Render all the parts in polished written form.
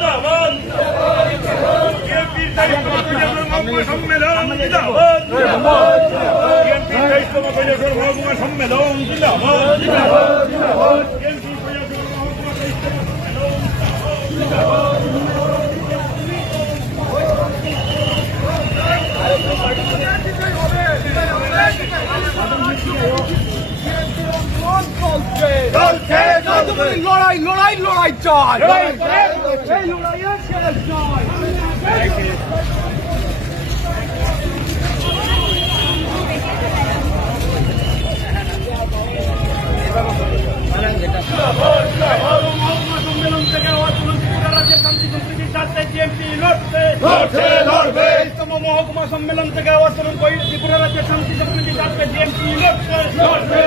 জিন্দাবাদ বিএনপির 23তম সম্মেলন জিন্দাবাদ বিএনপির 23তম মহকুমা সম্মেলন জিন্দাবাদ বিএনপির 23তম মহকুমা সম্মেলন জিন্দাবাদ লড়াই লড়াই লড়াই চাই এই লড়াইয়ের শেষ নয়। সম্মেলন থেকে শান্তি সম্প্রীতির স্বার্থে বিএনপি লড়বে মহকুমা সম্মেলন থেকে ত্রিপুরা রাজ্যের শান্তি সম্প্রীতির স্বার্থে বিএনপি লড়বে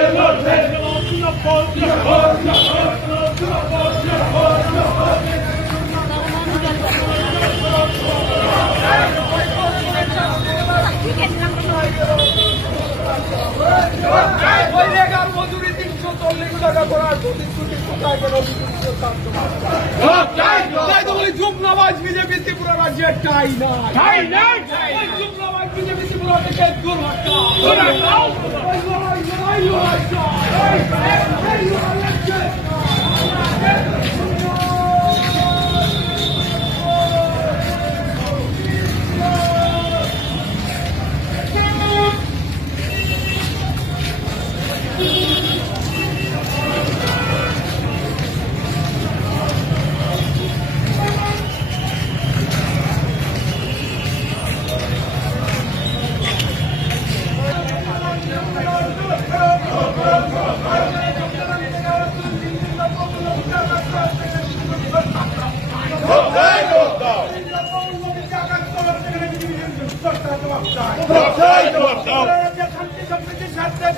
মজুরি 340 টাকা করার প্রতিশ্রুতি কোথায় গেল? যুগনামাজ বিজেপি ত্রিপুরা রাজ্যে ঠাই নাই যুগনামাজ বিজেপি ত্রিপুরা থেকে দূর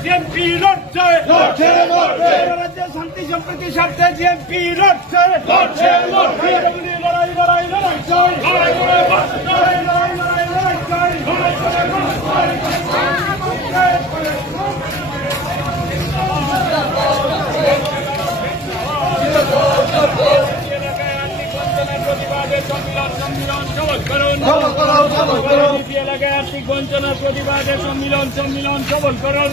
বিএনপি লড়ছে শান্তি সম্প্রীতির স্বার্থে বিএনপি লড়ছে লড়াই লড়াই লড়াই চাই এলাকায় আর্থিক বঞ্চনার প্রতিবাদে সম্মিলন সবল করুন।